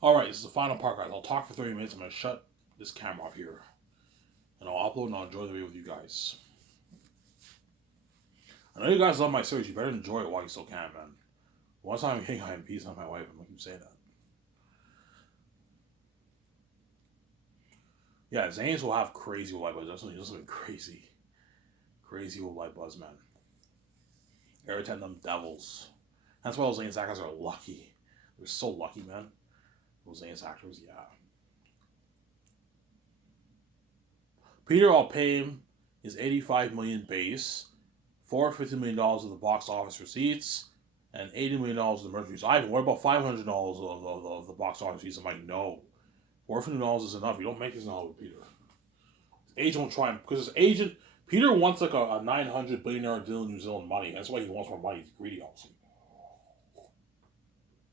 Alright, this is the final part, guys. I'll talk for 30 minutes. I'm going to shut this camera off here. And I'll upload and I'll enjoy the video with you guys. I know you guys love my series. You better enjoy it while you still can, man. Once I'm hang high in peace on my wife, I'm going to keep saying that. Yeah, Zanes will have crazy Will Buzz. That's something crazy. Crazy Will Buzz, man. Irritate them devils. That's why those Zanes actors are lucky. They're so lucky, man. Those Zanes actors, yeah. Peter, I'll pay him his $85 million base, $450 million of the box office receipts, and $80 million of the merchandise. Ivan, what about $500 of the box office receipts? I'm like, no. $450 is enough. You don't make this now with Peter. His agent will try, because his agent, Peter wants like a $900 billion deal in New Zealand money. That's why he wants more money. He's greedy, also.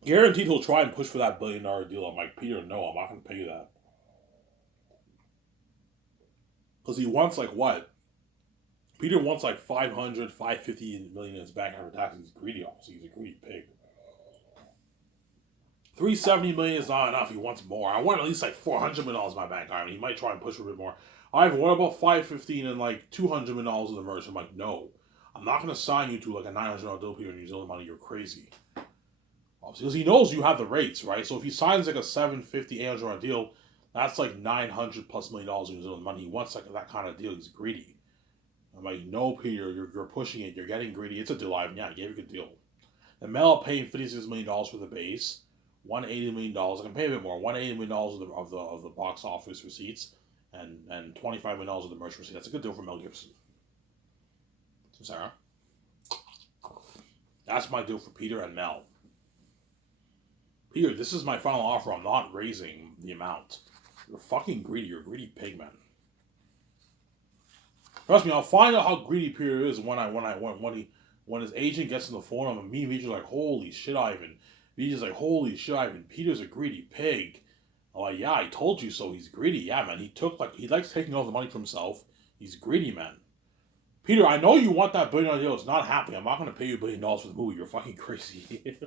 Guaranteed he'll try and push for that $1 billion deal. I'm like, Peter, no, I'm not going to pay you that. Because he wants like what? Peter wants like 500, 550 million in his bank after taxes. He's greedy, also. He's a greedy pig. 370 million is not enough. He wants more. I want at least like $400 million in my bank. I mean, he might try and push for a bit more. Ivan, what about 515 and like $200 million of the merch? I'm like, no. I'm not going to sign you to like a $900 deal, Peter, in New Zealand money. You're crazy. Obviously, because he knows you have the rates, right? So if he signs like a 750, $800 deal, that's like $900 plus million in New Zealand money. He wants like that kind of deal. He's greedy. I'm like, no, Peter, you're pushing it. You're getting greedy. It's a deal, Ivan. Yeah, I gave you a good deal. And Mel paying $56 million for the base, $180 million. I can pay a bit more. $180 million of the box office receipts, and $25 million of the merch receipts. That's a good deal for Mel Gibson. So Sarah, that's my deal for Peter and Mel. Peter, this is my final offer. I'm not raising the amount. You're fucking greedy. You're a greedy pig, man. Trust me, I'll find out how greedy Peter is when his agent gets on the phone. Me and Vijay's like, holy shit, Ivan. Vijay's like, holy shit, Ivan. Peter's a greedy pig. I'm like, yeah, I told you so. He's greedy. Yeah, man. He likes taking all the money for himself. He's greedy, man. Peter, I know you want that $1 billion deal. It's not happening. I'm not going to pay you $1 billion for the movie. You're fucking crazy.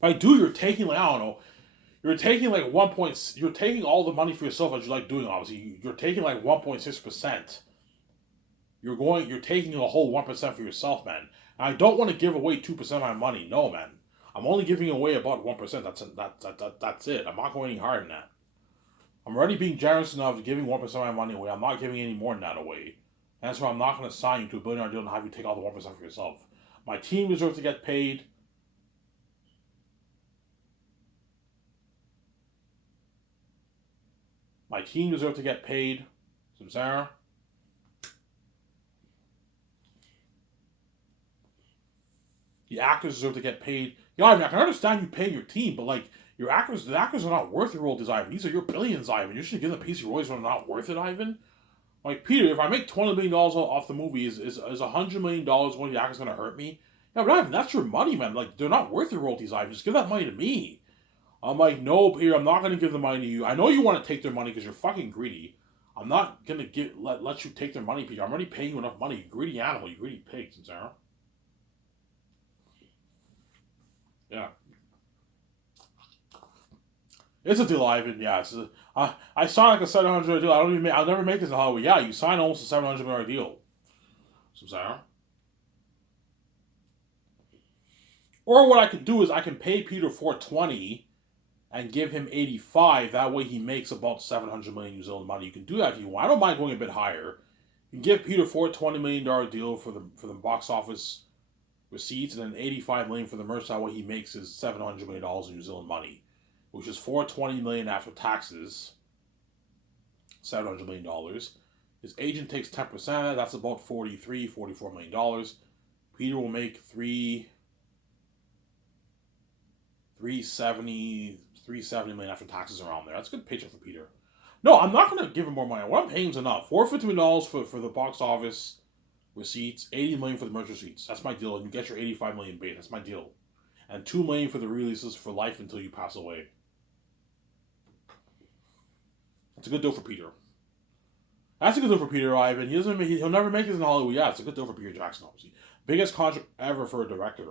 Like, dude, you're taking like, I don't know. You're taking like you're taking all the money for yourself as you like doing, obviously. You're taking like 1.6%. You're taking a whole 1% for yourself, man. And I don't want to give away 2% of my money. No, man. I'm only giving away about 1%. That's it. I'm not going any higher than that. I'm already being generous enough to giving 1% of my money away. I'm not giving any more than that away. And that's why I'm not going to sign you to a $1 billion deal and have you take all the 1% for yourself. My team deserves to get paid. My team deserves to get paid. Samsara. The actors deserve to get paid. Yeah, I mean, I can understand you paying your team, but like the actors are not worth your royalties, Ivan. These are your billions, Ivan. You should give them a piece of your royalties when they're not worth it, Ivan. Like Peter, if I make $20 million off the movie, is $100 million one of the actors gonna hurt me? Yeah, but Ivan, that's your money, man. Like they're not worth your royalties, Ivan. Just give that money to me. I'm like, no, Peter, I'm not gonna give the money to you. I know you want to take their money because you're fucking greedy. I'm not gonna let you take their money, Peter. I'm already paying you enough money. You greedy animal, you greedy pig, Sarah. Yeah. It's a deal, Ivan. Yeah, I signed like a $700 deal. I'll never make this in Hollywood. Yeah, you signed almost a $700 deal. Sarah. Or what I can do is I can pay Peter 420 and give him 85. That way he makes about 700 million New Zealand money. You can do that if you want. I don't mind going a bit higher. You can give Peter $420 million deal for the box office receipts and then 85 million for the merch. That way he makes his $700 million in New Zealand money, which is 420 million after taxes. $700 million. His agent takes 10% of that. That's about $44 million. Peter will make 370 million after taxes around there. That's a good paycheck for Peter. No, I'm not going to give him more money. What I'm paying is enough. $450 million for the box office receipts, 80 million for the merch receipts. That's my deal. And you get your 85 million base. That's my deal. And 2 million for the releases for life until you pass away. It's a good deal for Peter. That's a good deal for Peter, Ivan. He'll never make this in Hollywood. Yeah, it's a good deal for Peter Jackson, obviously. Biggest contract ever for a director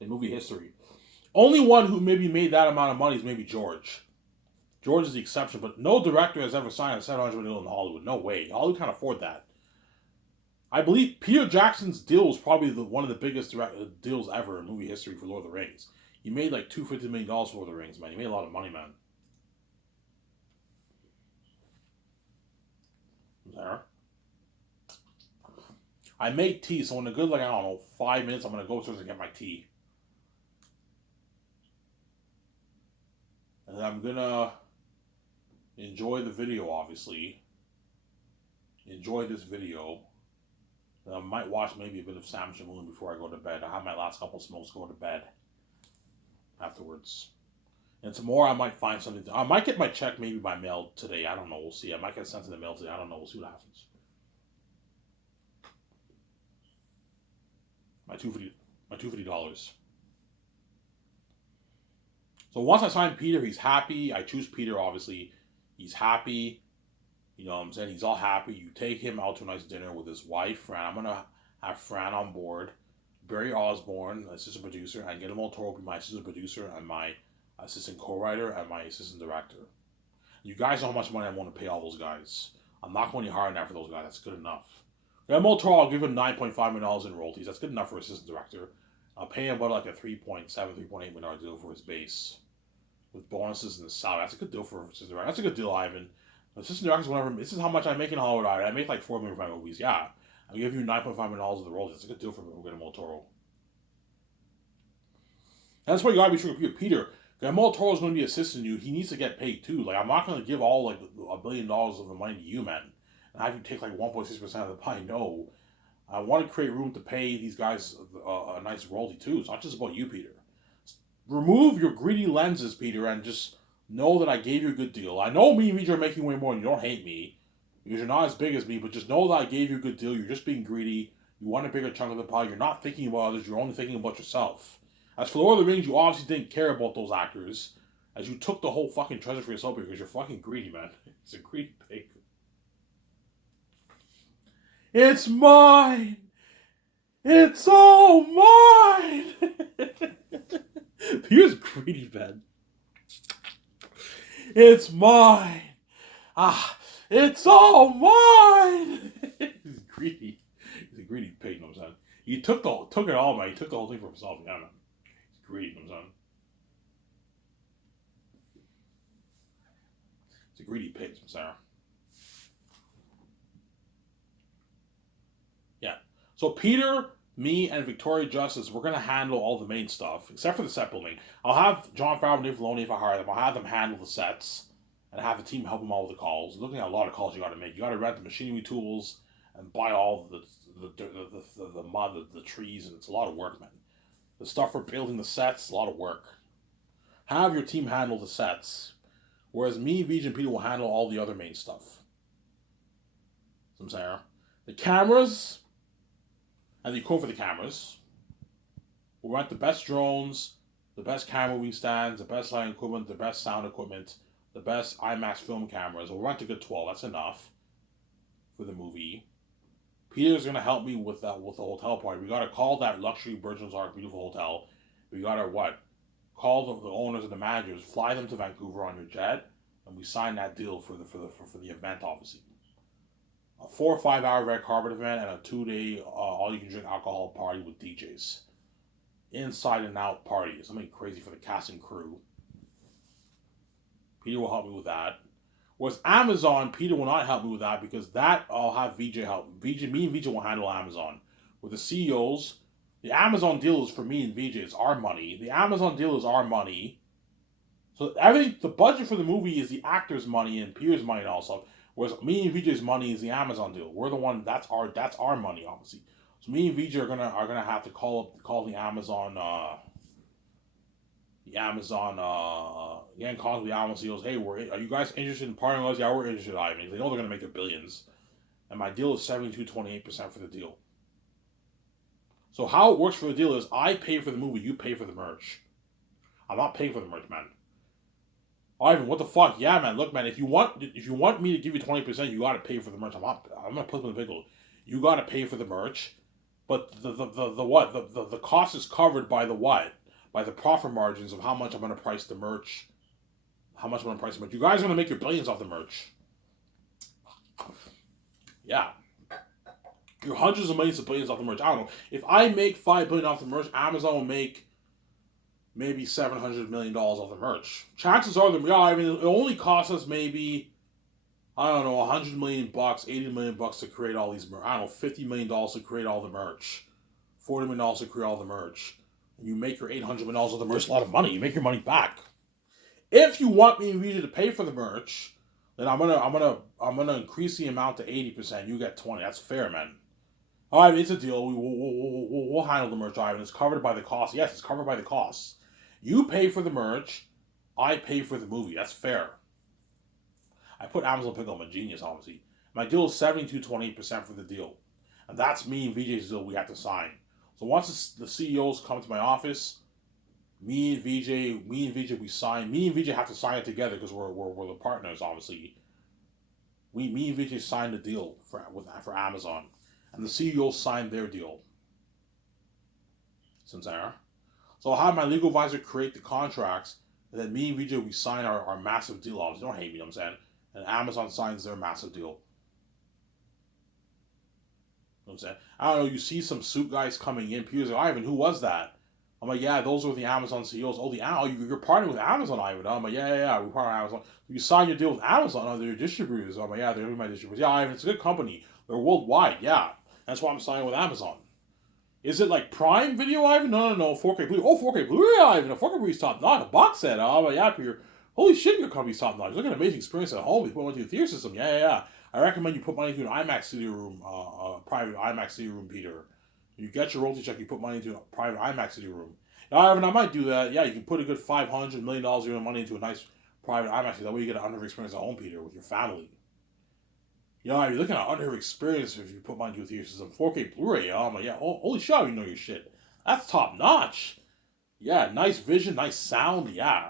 in movie history. Only one who maybe made that amount of money is maybe George. George is the exception, but no director has ever signed a $700 million in Hollywood. No way. Hollywood can't afford that. I believe Peter Jackson's deal was probably one of the biggest deals ever in movie history for Lord of the Rings. He made like $250 million for Lord of the Rings, man. He made a lot of money, man. There. I make tea, so in a good, like, I don't know, 5 minutes, I'm going to go upstairs and get my tea. And I'm going to enjoy the video, obviously. Enjoy this video. And I might watch maybe a bit of Sam Shamoon before I go to bed. I have my last couple smokes, go to bed afterwards. And tomorrow I might find something. I might get my check maybe by mail today. I don't know. We'll see. I might get sent in the mail today. I don't know. We'll see what happens. My $250. So once I sign Peter, he's happy. I choose Peter, obviously. He's happy. You know what I'm saying? He's all happy. You take him out to a nice dinner with his wife, Fran. I'm going to have Fran on board. Barry Osborne, assistant producer, and Guillermo del Toro will be my assistant producer and my assistant co-writer and my assistant director. You guys know how much money I want to pay all those guys. I'm not going any higher than that for those guys. That's good enough. Guillermo del Toro, I'll give him $9.5 million in royalties. That's good enough for assistant director. I'll pay him about like a $3.8 million deal for his base. With bonuses and the salary. That's a good deal for assistant director. That's a good deal, Ivan. Assistant directors, whenever, this is how much I make in Hollywood. I make like $4 million for my movies. Yeah. I'll give you $9.5 million of the royalties. That's a good deal for Guillermo del Toro. And that's why you gotta be true with Peter. Guillermo del Toro is going to be assisting you. He needs to get paid too. Like, I'm not going to give all like $1 billion of the money to you, man. And have you take like 1.6% of the pie. No. I want to create room to pay these guys a nice royalty too. It's not just about you, Peter. Remove your greedy lenses, Peter, and just know that I gave you a good deal. I know me and Vijay are making way more and you don't hate me because you're not as big as me, but just know that I gave you a good deal. You're just being greedy. You want a bigger chunk of the pie. You're not thinking about others. You're only thinking about yourself. As for Lord of the Rings, you obviously didn't care about those actors as you took the whole fucking treasure for yourself because you're fucking greedy, man. It's a greedy pig. It's mine! It's all mine! Peter's greedy, man. It's mine. It's all mine. He's greedy. He's a greedy pig, you know what I'm saying? He took it all, man. He took the whole thing for himself. Yeah, man. He's greedy, you know what I'm saying? He's a greedy pig, Sarah. Yeah. So Peter, me, and Victoria Justice, we're gonna handle all the main stuff, except for the set building. I'll have Jon Favreau and Dave Filoni, if I hire them, I'll have them handle the sets and have the team help them all with the calls. Looking at a lot of calls you got to make. You got to rent the machinery tools and buy all the mud, the trees, and it's a lot of work, man. The stuff for building the sets, a lot of work. Have your team handle the sets, whereas me, Vijay, and Peter will handle all the other main stuff. I'm saying the cameras and the equipment for the cameras. We'll rent the best drones, the best camera moving stands, the best lighting equipment, the best sound equipment, the best IMAX film cameras. We'll rent a good 12. That's enough for the movie. Peter's going to help me with the hotel party. We got to call that luxury Virgin's Ark beautiful hotel. We got to call the owners and the managers, fly them to Vancouver on your jet, and we sign that deal for the event, obviously. A 4 or 5 hour red carpet event and a 2-day all you can drink alcohol party with DJs. Inside and out party. Something crazy for the cast and crew. Peter will help me with that. Whereas Amazon, Peter will not help me with that because that I'll have VJ help. Me and VJ will handle Amazon. With the CEOs, the Amazon deal is for me and VJ. It's our money. The Amazon deal is our money. So everything, the budget for the movie is the actor's money and Peter's money and all stuff. Whereas me and VJ's money is the Amazon deal. We're the one that's our money, obviously. So me and VJ are gonna have to call the Amazon calls the Amazon CEOs, hey, are you guys interested in partnering with us? Yeah, we're interested, Ivan. They know they're gonna make their billions. And my deal is 72.28% for the deal. So how it works for the deal is I pay for the movie, you pay for the merch. I'm not paying for the merch, man. Ivan, what the fuck? Yeah, man. Look, man. If you want me to give you 20%, you gotta pay for the merch. I'm gonna put them in the pickle. You gotta pay for the merch, but the cost is covered by the what? by the profit margins of how much I'm going to price the merch. How much I'm going to price the merch. You guys are going to make your billions off the merch. Yeah. Your hundreds of millions of billions off the merch. I don't know. If I make $5 billion off the merch, Amazon will make maybe $700 million off the merch. Chances are, it only costs us maybe, I don't know, $100 million, $80 million to create all these merch. I don't know, $50 million to create all the merch. $40 million to create all the merch. And you make your $800 million off the merch, a lot of money. You make your money back. If you want me and Vijay to pay for the merch, then I'm gonna increase the amount to 80%. You get 20%. That's fair, man. All right, it's a deal. We'll handle the merch, Ivan. It's covered by the cost. Yes, it's covered by the costs. You pay for the merch. I pay for the movie. That's fair. I put Amazon Pick on my genius, obviously. My deal is 72.28% for the deal. And that's me and Vijay's deal we have to sign. So once the CEOs come to my office, me and Vijay, we sign. Me and Vijay have to sign it together because we're the partners, obviously. Me and Vijay signed the deal for Amazon. And the CEOs signed their deal. Sincere. So I'll have my legal advisor create the contracts, and then me and Vijay, we sign our massive deal. Obviously, don't hate me, you know what I'm saying? And Amazon signs their massive deal. You know what I'm saying? I don't know, you see some suit guys coming in, Peter's like, Ivan, who was that? I'm like, yeah, those were the Amazon CEOs. Oh, you're partnering with Amazon, Ivan. I'm like, yeah, we partner with Amazon. You sign your deal with Amazon, they're your distributors. I'm like, yeah, they're my distributors. Yeah, Ivan, it's a good company. They're worldwide, yeah. That's why I'm signing with Amazon. Is it like Prime Video, Ivan? No. 4K Blu-ray. Oh, 4K Blu-ray, Ivan. A 4K Blu-ray's top notch. A box set. Oh, my yeah, Peter. Holy shit, your company's top notch. Look at an amazing experience at home. You put money into the theater system. Yeah. I recommend you put money into an IMAX studio room, private IMAX studio room, Peter. You get your royalty check, you put money into a private IMAX studio room. Now, Ivan, I might do that. Yeah, you can put a good $500 million of your money into a nice private IMAX studio. That way you get an unheard experience at home, Peter, with your family. You know, you're looking at unheard experience if you put money into a theater system. 4K Blu-ray, yeah, holy shit, you know your shit. That's top notch. Yeah, nice vision, nice sound, yeah.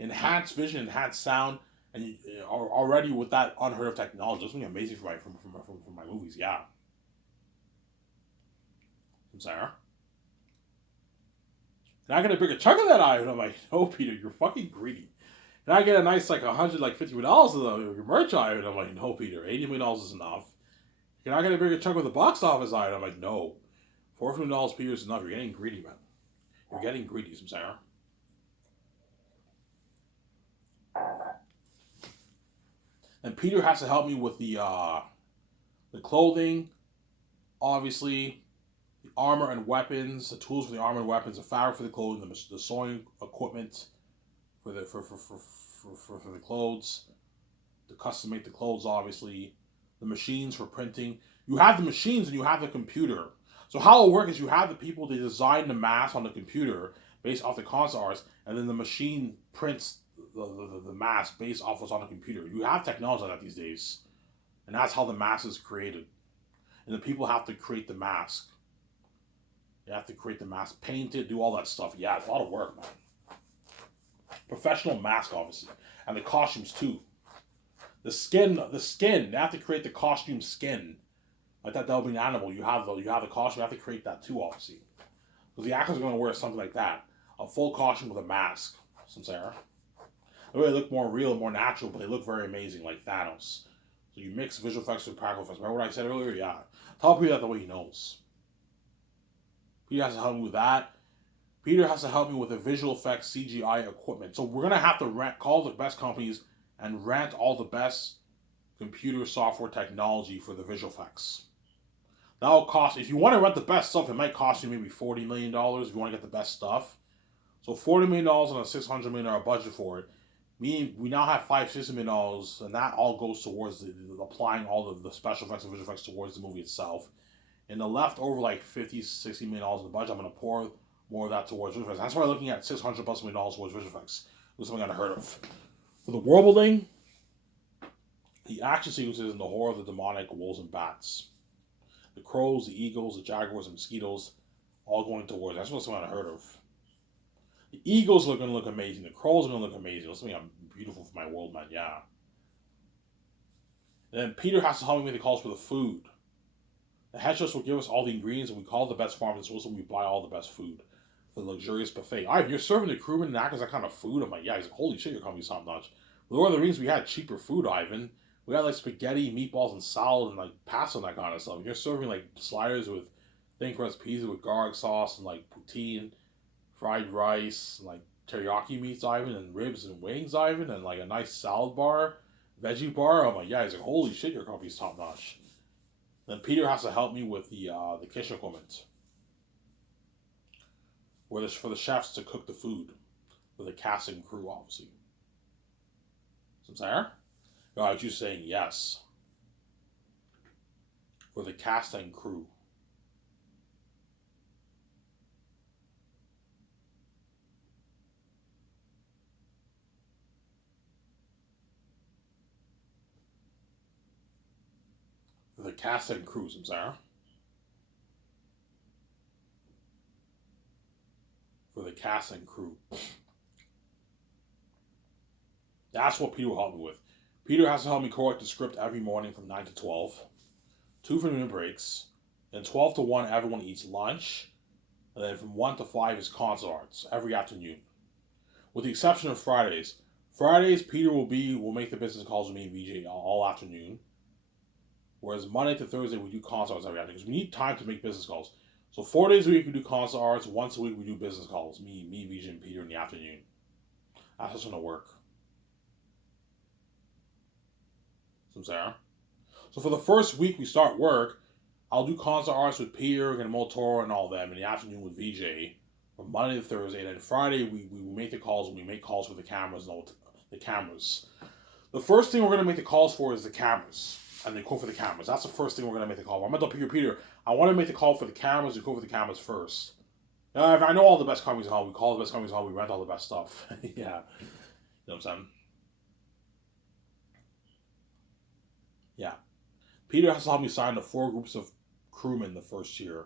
Enhanced vision, enhanced sound, and you are already with that unheard of technology. That's something amazing for my movies, yeah. I'm sorry. And I get a bigger chunk of that item. I'm like, no, Peter, you're fucking greedy. And I get a nice $150 of your merch item. I'm like, no, Peter, $80 million is enough. Can I get a bigger chunk of the box office item? I'm like, no. $40 million, Peter, is enough. You're getting greedy, man. You're getting greedy, some Sarah. And Peter has to help me with the clothing, obviously, the armor and weapons, the tools for the armor and weapons, the fabric for the clothing, the sewing equipment for the clothes, to custom make the clothes, obviously, the machines for printing. You have the machines and you have the computer. So how it'll work is you have the people that design the mask on the computer based off the concept arts, and then the machine prints the mask based off what's on the computer. You have technology like that these days. And that's how the mask is created. And the people have to create the mask. They have to create the mask, paint it, do all that stuff. Yeah, it's a lot of work, man. Professional mask, obviously. And the costumes, too. The skin, they have to create the costume skin. Like that'll be an animal. You have the costume, you have to create that too, obviously. Because the actors are going to wear something like that. A full costume with a mask. Some Sarah. They really look more real and more natural, but they look very amazing, like Thanos. So you mix visual effects with practical effects. Remember what I said earlier? Yeah. Tell Peter that the way he knows. Peter has to help me with that. Peter has to help me with the visual effects CGI equipment. So we're going to have to call the best companies and rent all the best computer software technology for the visual effects. That'll cost, if you want to rent the best stuff, it might cost you maybe $40 million if you want to get the best stuff. So $40 million on a $600 million budget for it. We now have $560 million, and that all goes towards applying all the special effects and visual effects towards the movie itself. And the leftover $50-60 million in the budget, I'm going to pour more of that towards visual effects. That's why I'm looking at $600+ million towards visual effects. It was something I'd heard of. For the world building, the action sequences and the horror of the demonic wolves and bats. The crows, the eagles, the jaguars, and mosquitoes, all going towards. That's what something I'd heard of. The eagles are going to look amazing. The crows are going to look amazing. That's something beautiful for my world, man. Yeah. And then Peter has to help me make the calls for the food. The head chefs will give us all the ingredients, and we call the best farmers and we buy all the best food. for the luxurious buffet. All right, you're serving the crewmen and actors that kind of food. I'm like, yeah. He's like, holy shit, your company's top notch. With Lord of the Rings, we had cheaper food, Ivan. We had like spaghetti, meatballs, and salad, and like pasta and that kind of stuff. You're serving like sliders with thin crust pizza with garlic sauce and like poutine, fried rice, and, like teriyaki meats, Ivan, and ribs and wings, Ivan, and like a nice salad bar, veggie bar. I'm like, yeah. He's like, holy shit, your company's top notch. Then Peter has to help me with the kitchen equipment, where there's for the chefs to cook the food, with the cast and crew, obviously. Some Sarah? God, you saying yes for the cast and crew. For the cast and crew, some Sarah. For the cast and crew. That's what Peter will help me with. Peter has to help me correct the script every morning from 9 to 12. 2 for breaks. Then 12 to 1, everyone eats lunch. And then from 1 to 5 is concert arts every afternoon. With the exception of Fridays. Fridays, Peter will make the business calls with me and VJ all afternoon. Whereas Monday to Thursday, we do concert arts every afternoon. Because we need time to make business calls. So 4 days a week, we do concert arts. Once a week, we do business calls. Me, VJ, and Peter in the afternoon. That's just going to work. So, Sarah. So for the first week we start work, I'll do concert arts with Peter and Motoro and all them in the afternoon with VJ from Monday to Thursday. And then Friday we make the calls and we make calls for the cameras and all the cameras. The first thing we're going to make the calls for is the cameras. And the call for the cameras. That's the first thing we're going to make the call for. I'm going to tell Peter, I want to make the call for the cameras and call for the cameras first. If I know all the best companies in Hall, we call the best companies in Hall, we rent all the best stuff. Yeah. You know what I'm saying? Yeah. Peter has to help me sign the 4 groups of crewmen the first year.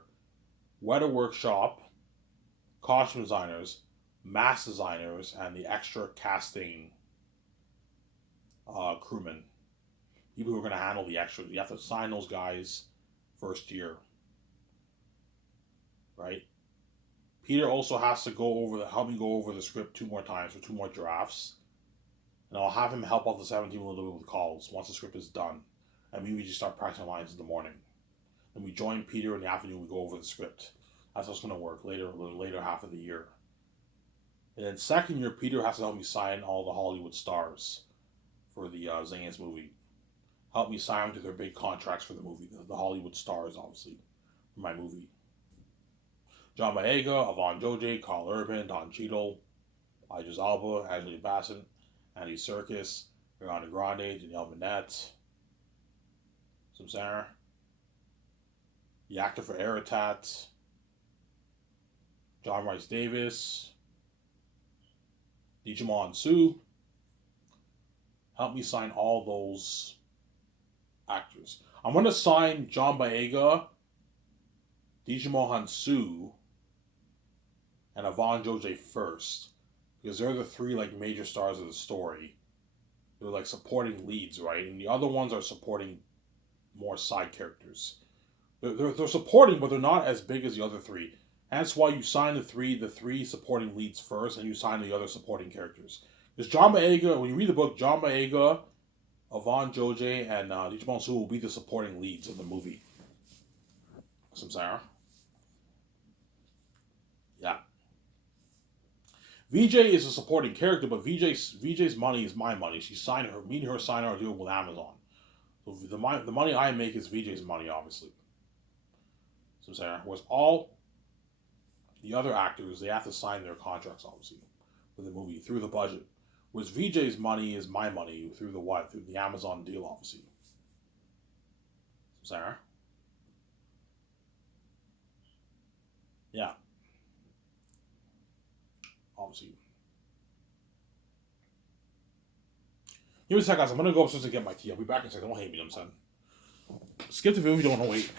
Weather workshop, costume designers, mask designers, and the extra casting crewmen. People who are going to handle the extras. You have to sign those guys first year. Right? Peter also has to help me go over the script 2 more times for 2 more drafts. And I'll have him help out the 17 a little bit with calls once the script is done. And we just start practicing lines in the morning. Then we join Peter in the afternoon. We go over the script. That's how it's going to work later half of the year. And then second year, Peter has to help me sign all the Hollywood stars for the Zangief movie. Help me sign them to their big contracts for the movie. The Hollywood stars, obviously, for my movie. John Boyega, Yvonne Joje, Carl Urban, Don Cheadle, Idris Elba, Angela Bassett, Andy Serkis, Ariana Grande, Janelle Monáe, some Sarah. The actor for Aratat, John Rice Davis, Digimon Su. Help me sign all those actors. I'm going to sign John Boyega, Digimon Su, and Yvonne Joje first. Because they're the 3 like major stars of the story. They're like supporting leads, right? And the other ones are supporting more side characters. They're supporting, but they're not as big as the other 3. That's why you sign the three supporting leads first, and you sign the other supporting characters. Because John Boyega, when you read the book, John Boyega, Yvonne Joje, and Digimon Su will be the supporting leads of the movie. Some Sarah. Yeah. VJ is a supporting character, but VJ's money is my money. Me and her sign our deal with Amazon. So the money I make is VJ's money, obviously. So Sarah, whereas all the other actors, they have to sign their contracts, obviously, for the movie through the budget. Whereas VJ's money is my money through the Amazon deal, obviously. So Sarah. Yeah. Obviously. Give me a second, guys. I'm gonna go upstairs and get my tea. I'll be back in a second. Don't hate me, you know what I'm saying? Skip the video if you don't want to wait.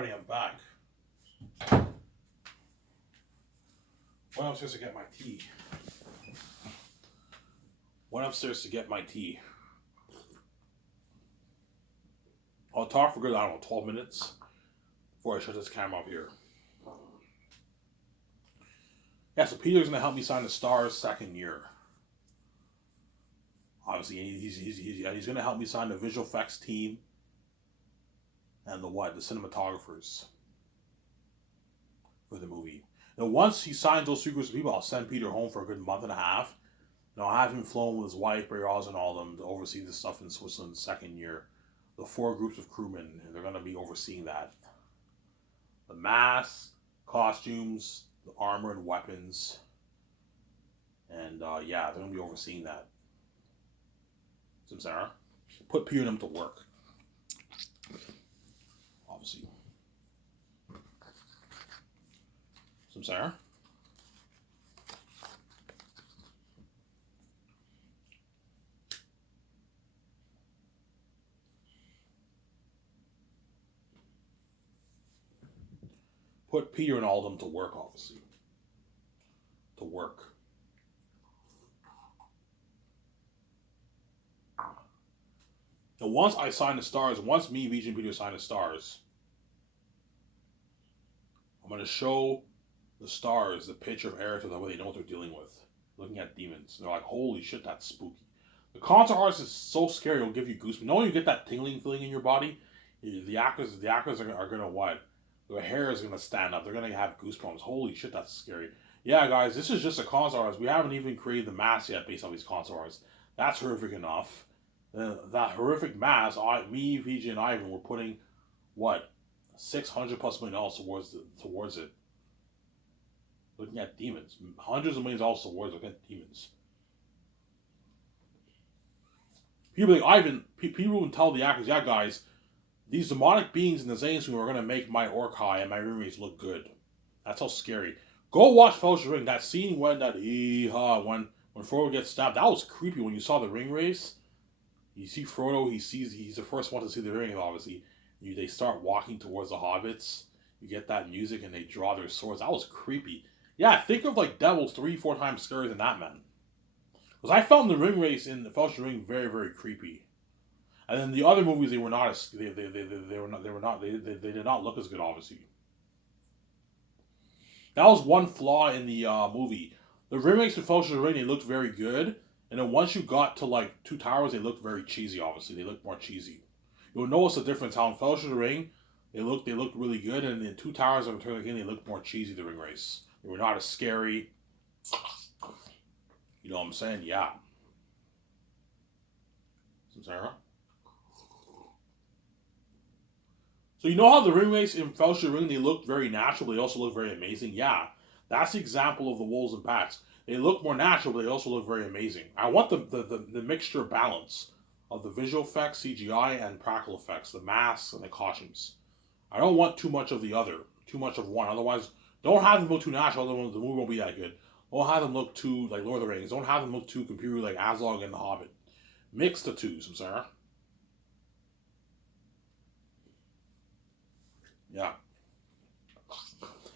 recording. I'm back. Went upstairs to get my tea. I'll talk for good, I don't know, 12 minutes before I shut this camera off here. Yeah, so Peter's going to help me sign the Stars second year. Obviously, he's going to help me sign the visual effects team and the cinematographers for the movie. Now, once he signs those three groups of people, I'll send Peter home for a good month and a half. And I'll have him flown with his wife, Barry Oz, and all of them to oversee this stuff in Switzerland second year. The 4 groups of crewmen, and they're going to be overseeing that. The masks, costumes, the armor and weapons. And they're going to be overseeing that. Sarah, put Peter and them to work. Obviously. Sarah. Put Peter and all of them to work, obviously. To work. Now, once I sign the Stars, once me, Vijay, and Peter sign the Stars, I'm going to show the Stars the picture of Eretz, that way they know what they're dealing with. Looking at demons. And they're like, holy shit, that's spooky. The concert artist is so scary, it'll give you goosebumps. You know when you get that tingling feeling in your body? The actors are going to what? Their hair is going to stand up. They're going to have goosebumps. Holy shit, that's scary. Yeah, guys, this is just a concert artist. We haven't even created the mask yet based on these concert artists. That's horrific enough. That horrific mask, me, Vijay, and Ivan were putting, $600+ million towards it. Looking at demons. Hundreds of millions also towards looking at demons. People like Ivan, people would tell the actors, yeah, guys, these demonic beings in the Zanes are going to make my Orkai and my roommates look good. That's how scary. Go watch Fellowship of the Ring. That scene when Frodo gets stabbed, that was creepy when you saw the ring race. You see Frodo, he's the first one to see the ring, obviously. They start walking towards the hobbits. You get that music and they draw their swords. That was creepy. Yeah, think of devils 3-4 times scarier than that, man. Because I found the ring race in the Fellowship of the Ring very, very creepy. And then the other movies, they did not look as good, obviously. That was one flaw in the movie. The remakes of Fellowship of the Ring, they looked very good. And then once you got to Two Towers, they looked very cheesy, obviously. They looked more cheesy. You'll notice the difference how in Fellowship of the Ring, they looked really good, and in Two Towers of Return of the King, they looked more cheesy, the ring race. They were not as scary. You know what I'm saying? Yeah. Sarah? So you know how the ring race in Fellowship of the Ring, they looked very natural, but they also looked very amazing? Yeah. That's the example of the wolves and bats. They look more natural, but they also look very amazing. I want the mixture balance of the visual effects, CGI, and practical effects, the masks and the costumes. I don't want too much of the other, too much of one. Otherwise, don't have them look too natural, otherwise the movie won't be that good. Don't have them look too like Lord of the Rings. Don't have them look too computer like Azog and The Hobbit. Mix the two, Sarah. Yeah.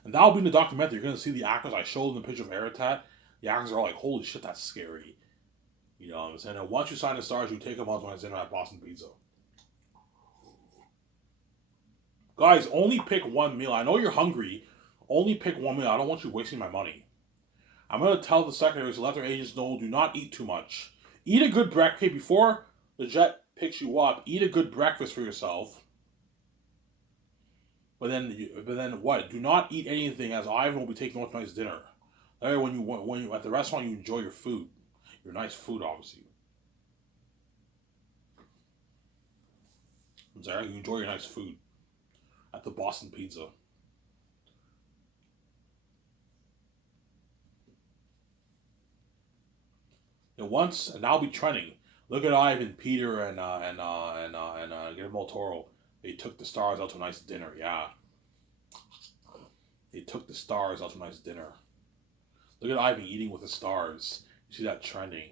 And that'll be in the documentary. You're going to see the actors. I showed them the picture of Aratat. The actors are all like, holy shit, that's scary. You know what I'm saying? And once you sign the Stars, you take them out to dinner at Boston Pizza. Guys, only pick one meal. I know you're hungry. Only pick one meal. I don't want you wasting my money. I'm going to tell the secretaries to let their agents know, do not eat too much. Eat a good breakfast. Okay, before the jet picks you up, eat a good breakfast for yourself. But then what? Do not eat anything, as Ivan will be taking on tonight's dinner. That way, when you at the restaurant, you enjoy your food, your nice food, obviously. I'm sorry, you enjoy your nice food at the Boston Pizza. And now be trending. Look at Ivan, Peter, and Guillermo Toro. They took the Stars out to a nice dinner. Yeah. They took the Stars out to a nice dinner. Look at Ivan eating with the Stars. You see that trending.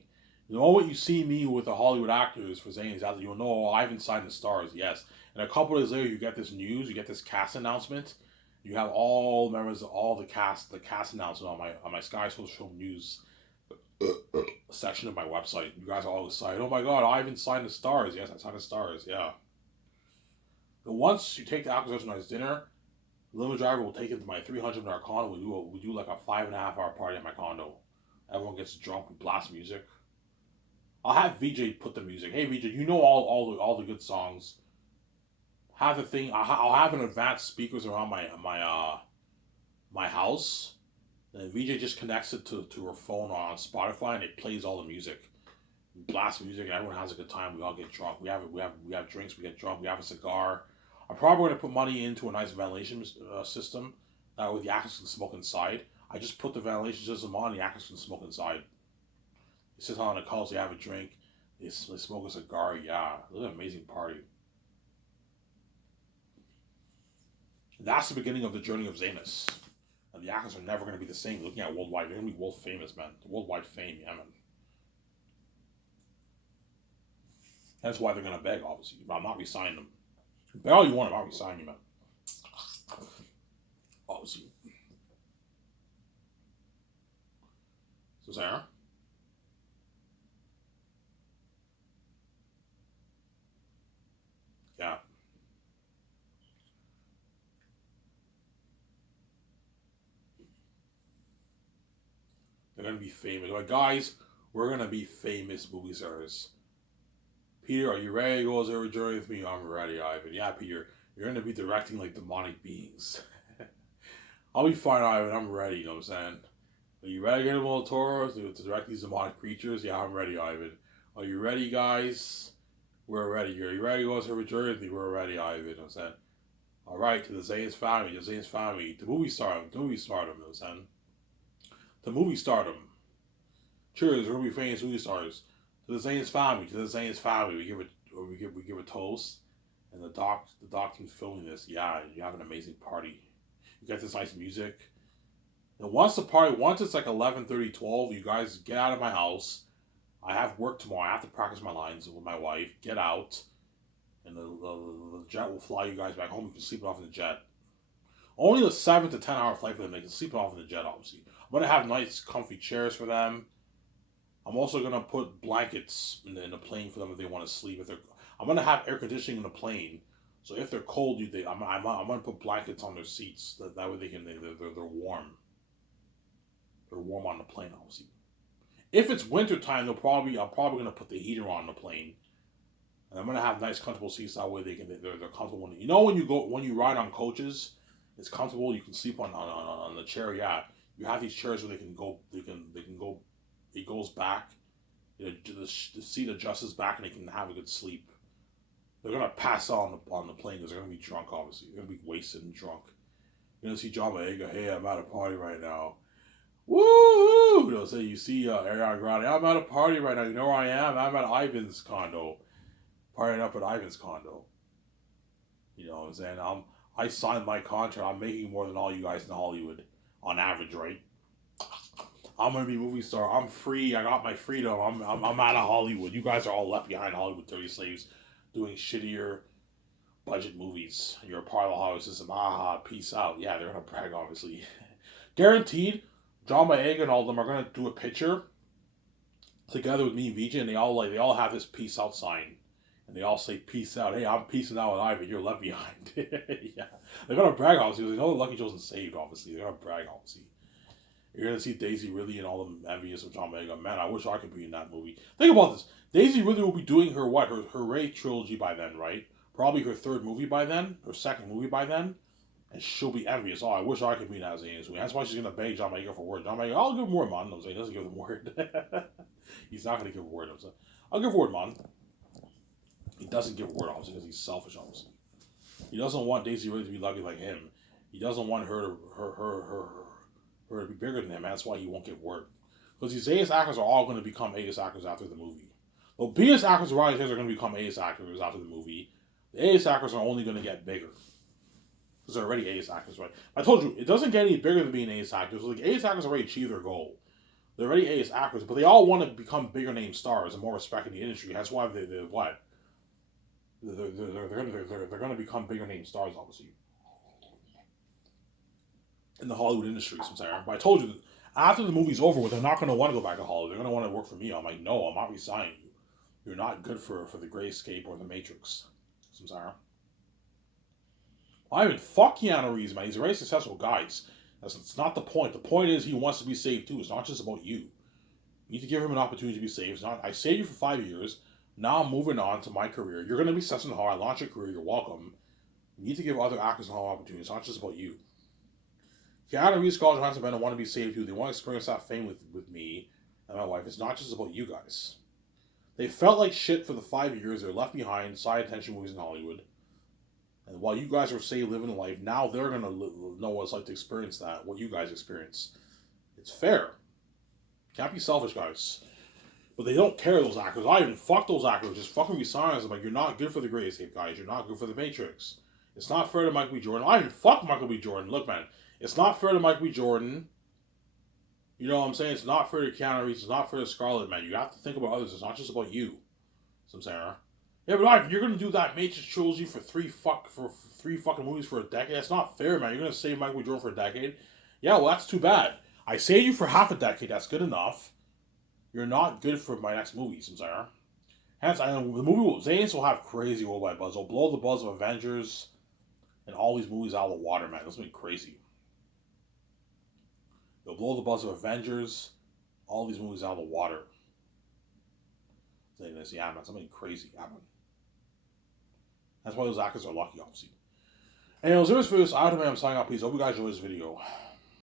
The moment you see me with the Hollywood actors for Zane's out, you'll know, oh, I haven't signed the stars. Yes, and a couple of days later, you get this news, you get this cast announcement. You have all members, all the cast announcement on my Sky Social News section of my website. You guys are all excited. Oh my God, I haven't signed the stars. Yes, I signed the stars. Yeah. But once you take the actors to tonight's dinner, the limo driver will take it to my 300 condo. We do like a 5.5 hour party at my condo. Everyone gets drunk. We blast music. I'll have VJ put the music. Hey VJ, you know all the good songs. Have the thing. I'll have an advanced speakers around my house. And VJ just connects it to her phone on Spotify, and it plays all the music. We blast music, and everyone has a good time. We all get drunk. We have drinks. We get drunk. We have a cigar. I'm probably going to put money into a nice ventilation system. That way the actors can smoke inside. I just put the ventilation system on. The actors can smoke inside. They sit on the couch. They have a drink. They smoke a cigar. Yeah, it's an amazing party. That's the beginning of the journey of Zamus. And the actors are never going to be the same. Looking at worldwide, they're going to be world famous, man. Worldwide fame, yeah, man. That's why they're going to beg, obviously. But I'm not resigning them. Beg all you want, I'm not resigning you, man. Obviously. So, Sarah? Yeah. They're going to be famous. Like, guys, we're going to be famous movie stars. Peter, are you ready to go as a journey with me? I'm ready, Ivan. Yeah, Peter, you're going to be directing like demonic beings. I'll be fine, Ivan. I'm ready, you know what I'm saying? Are you ready to get a Toro to direct these demonic creatures? Yeah, I'm ready, Ivan. Are you ready, guys? We're ready. Are you ready to go as a journey with me? We're ready, Ivan. You know what I'm saying? All right, to the Zane's family, the movie stardom, you know what I'm saying? The movie stardom. Cheers, we're gonna be famous movie stars. To the Zane's family, we give a toast, and the doc team's filming this. Yeah, you have an amazing party. You get this nice music. And once it's like 11:30, 12, you guys get out of my house. I have work tomorrow. I have to practice my lines with my wife. Get out, and the jet will fly you guys back home. You can sleep off in the jet. Only a 7 to 10 hour flight for them. They can sleep off in the jet, obviously. I'm gonna have nice, comfy chairs for them. I'm also gonna put blankets in the plane for them if they want to sleep. I'm gonna have air conditioning in the plane, so if they're cold, I'm gonna put blankets on their seats. That way they're warm. They're warm on the plane, obviously. If it's winter time, I'm probably gonna put the heater on the plane, and I'm gonna have nice, comfortable seats. That way they're comfortable. When you ride on coaches, it's comfortable. You can sleep on the chair. Yeah, you have these chairs where they can go. It goes back. The seat adjusts back, and they can have a good sleep. They're gonna pass on the plane because they're gonna be drunk. Obviously, they're gonna be wasted and drunk. You're gonna see John Boyega. Hey, I'm at a party right now. Woo! They'll say you see Ariana Grande. I'm at a party right now. You know where I am? I'm at Ivan's condo, partying up at Ivan's condo. You know what I'm saying? I signed my contract. I'm making more than all you guys in Hollywood on average, right? I'm gonna be a movie star. I'm free. I got my freedom. I'm out of Hollywood. You guys are all left behind Hollywood 30 slaves doing shittier budget movies. You're a part of the Hollywood system. Aha, peace out. Yeah, they're gonna brag, obviously. Guaranteed, John Boyega and all of them are gonna do a picture together with me and VJ, and they all have this peace out sign. And they all say peace out. Hey, I'm peacing out with Ivan. You're left behind. Yeah. They're gonna brag, obviously. They know that Lucky Joe's saved, obviously. They're gonna brag, obviously. You're gonna see Daisy Ridley and all the envious of John Boyega. Man, I wish I could be in that movie. Think about this. Daisy Ridley will be doing her Ray trilogy by then, right? Probably her third movie by then, her second movie by then, and she'll be envious. Oh, I wish I could be in that Zane's movie. That's why she's gonna beg John Boyega for word. John Boyega, I'll give him word, man. I'm saying he doesn't give him word. He's not gonna give word. I'm saying, I'll give word, man. He doesn't give word, obviously, because he's selfish, obviously. He doesn't want Daisy Ridley to be lucky like him. He doesn't want her to be bigger than him. That's why he won't give word. Because these A-list actors are all going to become A-list actors after the movie. The B-list actors around here are going to become A-list actors after the movie. The A-list actors are only going to get bigger. Because they're already A-list actors, right? I told you, it doesn't get any bigger than being A-list actors. Like, A-list actors already achieved their goal. They're already A-list actors, but they all want to become bigger name stars and more respect in the industry. That's why they're what? They're going to become bigger name stars, obviously, in the Hollywood industry. I'm saying, but I told you that after the movie's over with, they're not going to want to go back to Hollywood. They're going to want to work for me. I'm like, no, I'm not resigning you. You're not good for the Grayscape or the Matrix. I'm sorry. I mean, fuck Keanu Reeves, man. He's a very successful guy. That's not the point. The point is he wants to be saved too. It's not just about you. You need to give him an opportunity to be saved. It's not, I saved you for 5 years. Now I'm moving on to my career. You're going to be successful in Hollywood. I launch your career. You're welcome. You need to give other actors an opportunity. It's not just about you. Keanu Reeves, Scarlett Johansson, Ben want to be saved too. They want to experience that fame with me and my wife. It's not just about you guys. They felt like shit for the 5 years. They were left behind, side attention movies in Hollywood. And while you guys were, say, living life, now they're going to know what it's like to experience that, what you guys experience. It's fair. Can't be selfish, guys. But they don't care, those actors. I even fuck those actors. Just fucking resign. I'm like, you're not good for the Grayscape, guys. You're not good for the Matrix. It's not fair to Michael B. Jordan. I even fuck Michael B. Jordan. Look, man. It's not fair to Michael B. Jordan. You know what I'm saying? It's not fair to Keanu Reeves. It's not fair to Scarlett, man. You have to think about others. It's not just about you. So I'm saying, huh? Yeah, but Ivan, you're gonna do that Matrix trilogy for three fucking movies for a decade. That's not fair, man. You're gonna save Michael B. Jordan for a decade. Yeah, well, that's too bad. I saved you for half a decade. That's good enough. You're not good for my next movies. I'm sorry. Hence, I know the movie Zanes will have crazy worldwide buzz. They'll blow the buzz of Avengers and all these movies out of the water, man. That's gonna be crazy. They'll blow the buzz of Avengers, all these movies out of the water. Saying this, yeah, man, something crazy happened. That's why those actors are lucky, obviously. Anyways, there was for this. I'm signing out. Please, hope you guys enjoyed this video.